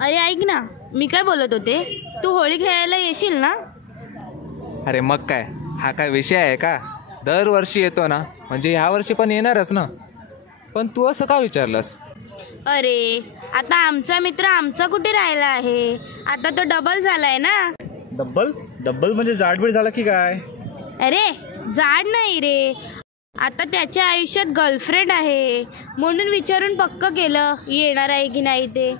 अरे ऐक ना, मी काय बोलत होते, तू होळी खेळायला येशील ना? अरे मग काय, हा काय विषय आहे का? दरवर्षी येतो ना, म्हणजे ह्या वर्षी पण येणारच ना. पण तू असं का विचारलंस? अरे आता आमचा मित्र आमचा कुठे राहिला आहे, आता तो डबल झालाय ना. डब्बल डब्बल म्हणजे जाडबीड झाला की काय? अरे जाड नाही रे, आता त्याच्या आयुष्यात गर्लफ्रेंड आहे, म्हणून विचारून पक्क केलं येणार आहे की नाही ते.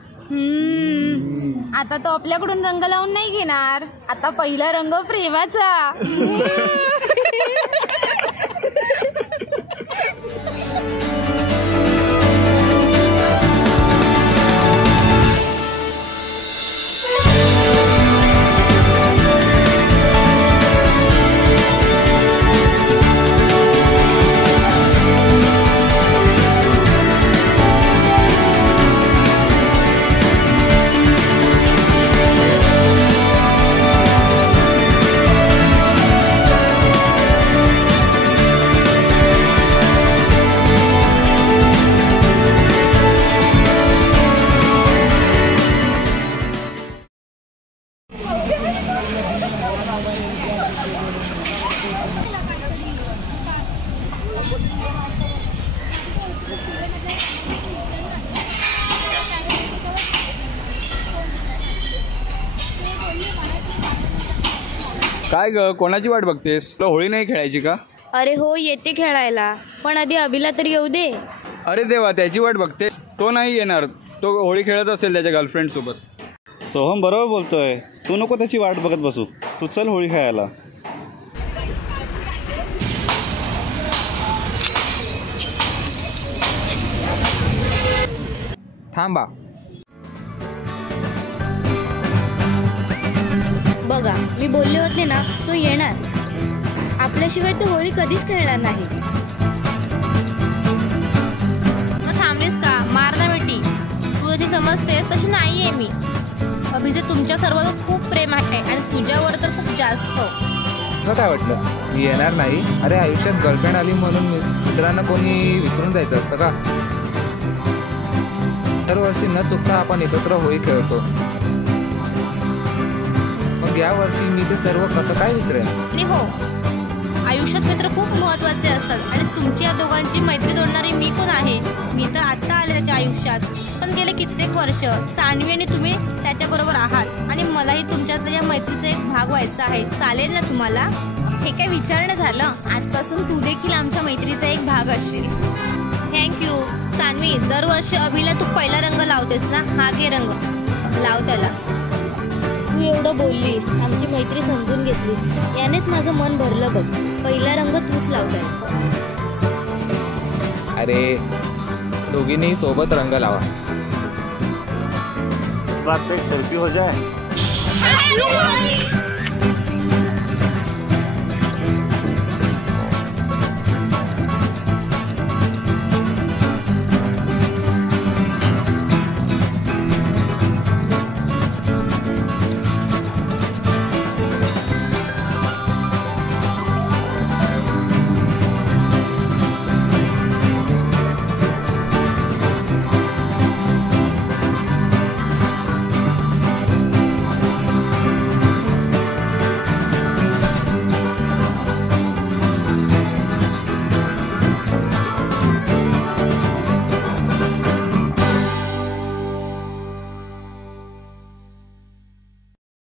आता तो आपल्याकडून रंग लावून नाही घेणार, आता पहिला रंग प्रेमाचा. काय ग, कोणाची वाट बघतेस? तुला होळी नाही खेळायची का? अरे हो येते खेळायला, पण आधी अभिला तरी येऊ दे. अरे देवा, त्याची वाट बघतेस? तो नाही येणार, तो होळी खेळत असेल त्याच्या गर्लफ्रेंड सोबत. सोहम बरोबर बोलतोय, तू नको त्याची वाट बघत बसू, तू चल होळी खेळायला. थांबा. बघा मी बोलले होते ना, तो येणार. आपल्याशिवाय तो होळी कधीच खेळणार नाही. थांबलीस का? मार ना बेटी, तू जशी समजतेस तशी नाही आहे मी. अभिचे तुमच्या सर्वांवर खूप प्रेम आहे आणि तुझ्यावर तर खूप जास्त. तुला काय वाटलं मी येणार नाही? अरे आयुष्यात गर्लफ्रेंड आली म्हणून मित्रांना कोणी विसरून जायचं असतं का? दरवर्षी न चुकता आपण एकत्र होळी खेळतो, मग या वर्षी मी ते सर्व कसं काय विसरेन? आणि हो, आयुष्यात मित्र खूप महत्त्वाचे असतात आणि तुमची या दोघांची मैत्री जोडणारी मी कोण आहे? मी तर आत्ता आले त्याच्या आयुष्यात, पण गेले कित्येक वर्ष सान्वी आणि तुम्ही त्याच्याबरोबर आहात आणि मलाही तुमच्यातल्या या मैत्रीचा एक भाग व्हायचा आहे. चालेल ना तुम्हाला? हे काय विचारणं झालं, आजपासून तू देखील आमच्या मैत्रीचा एक भाग असशील. थँक्यू. सान्वी, दरवर्षी अभिला तू पहिला रंग लावतेस ना, हा घे रंग, लाव त्याला. तू एवढं बोललीस, आमची मैत्री समजून घेतलीस, यानेच माझं मन भरलं बघ. पहिला रंग तूच लावताय. अरे दोघींनी सोबत रंग लावा. इस बात पे एक सेल्फी हो जाए.